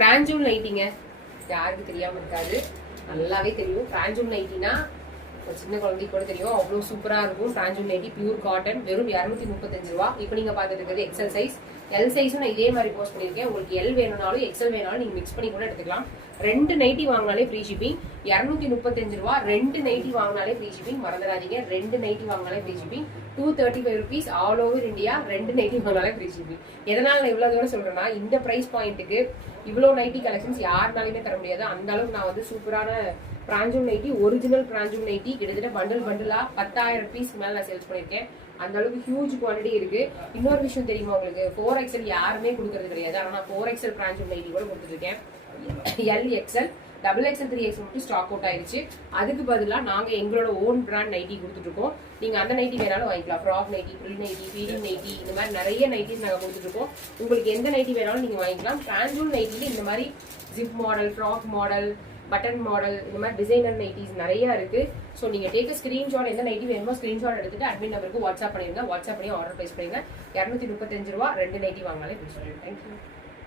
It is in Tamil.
பிராஞ்சூல் நைட்டிங்க, யாருக்கு தெரியாம இருக்காது, நல்லாவே தெரியும். பிராஞ்சூல் நைட்டினா சின்ன குழந்தைக்கு கூட தெரியும், அவ்வளோ சூப்பராக இருக்கும். பிராஞ்சூல் நைட்டி பியூர் காட்டன், வெறும் 235 ரூபா. இப்போ நீங்கள் பார்த்துட்டு இருக்கிறது எக்ஸல் சைஸ். எல் சைஸும் நான் இதே மாதிரி போஸ்ட் பண்ணியிருக்கேன். உங்களுக்கு எல் வேணும்னாலும் எக்ஸல் வேணாலும் நீங்கள் மிக்ஸ் பண்ணி கூட எடுத்துக்கலாம். 2 நைட்டி வாங்கினாலே ஃப்ரீ ஷிப்பிங். 235 ரூபா. 2 நைட்டி வாங்கினாலே ஃப்ரீ ஷிப்பிங், மறந்துடாதீங்க. 2 நைட்டி வாங்கினாலே free shipping. 235 rupees all over India. 2 nighty வாங்கினாலே ஃப்ரீ ஷிப்பிங். எதனால் நான் இவ்வளோ தூரம் சொல்கிறேன்னா, இந்த ப்ரைஸ் பாயிண்ட்டுக்கு இவ்வளோ நைட்டி கலெக்ஷன்ஸ் யாருனாலுமே தர முடியாது. அந்த அளவுக்கு நான் வந்து சூப்பரான பிராஞ்சூல் நைட்டி, ஒரிஜினல் பிராஞ்சூல் நைட்டி கிட்டத்தட்ட பண்டிலா 10,000 பீஸ் மேல நான் சேல்ஸ் பண்ணிருக்கேன். அந்த அளவுக்கு ஹியூஜ் குவான்டிட்டி இருக்கு. இன்னொரு விஷயம் தெரியுமா உங்களுக்கு, 4XL யாருமே கொடுக்கறது கிடையாது. ஆனா நான் 4XL பிராஞ்சூல் நைட்டி கூட கொடுத்துருக்கேன். LXL, XXL, 3XL மட்டும் ஸ்டாக் அவுட் ஆயிடுச்சு. அதுக்கு பதிலாக நாங்க எங்களோட ஓன் பிராண்ட் நைட்டி கொடுத்துட்டு இருக்கோம். நீங்க அந்த நைட்டி வேணாலும் வாங்கிக்கலாம். Frock nighty, frill nighty, feeding nighty, இந்த மாதிரி நிறைய நைட்டிஸ் நாங்க கொடுத்துட்டு இருக்கோம். உங்களுக்கு எந்த நைட்டி வேணாலும் நீங்க வாங்கிக்கலாம். பிராஞ்சூல் நைட்டில இந்த மாதிரி zip model, frock model, button model, இந்த மாதிரி டிசைனர் நைட்டிஸ் நிறைய இருக்கு. ஸோ நீங்க டேக் ஸ்கிரீன்ஷாட், எந்த நைட்டி வேணுமோ ஸ்கிரீன்ஷாட் எடுத்துட்டு அட்மின் நம்பருக்கு வாட்ஸ்அப் பண்ணிருங்க. வாட்ஸ்அப் பண்ணி ஆர்டர் பிளேஸ் பண்ணுங்க. 235 ரூபா. 2 நைட்டி வாங்கினாலே தேங்க்யூ.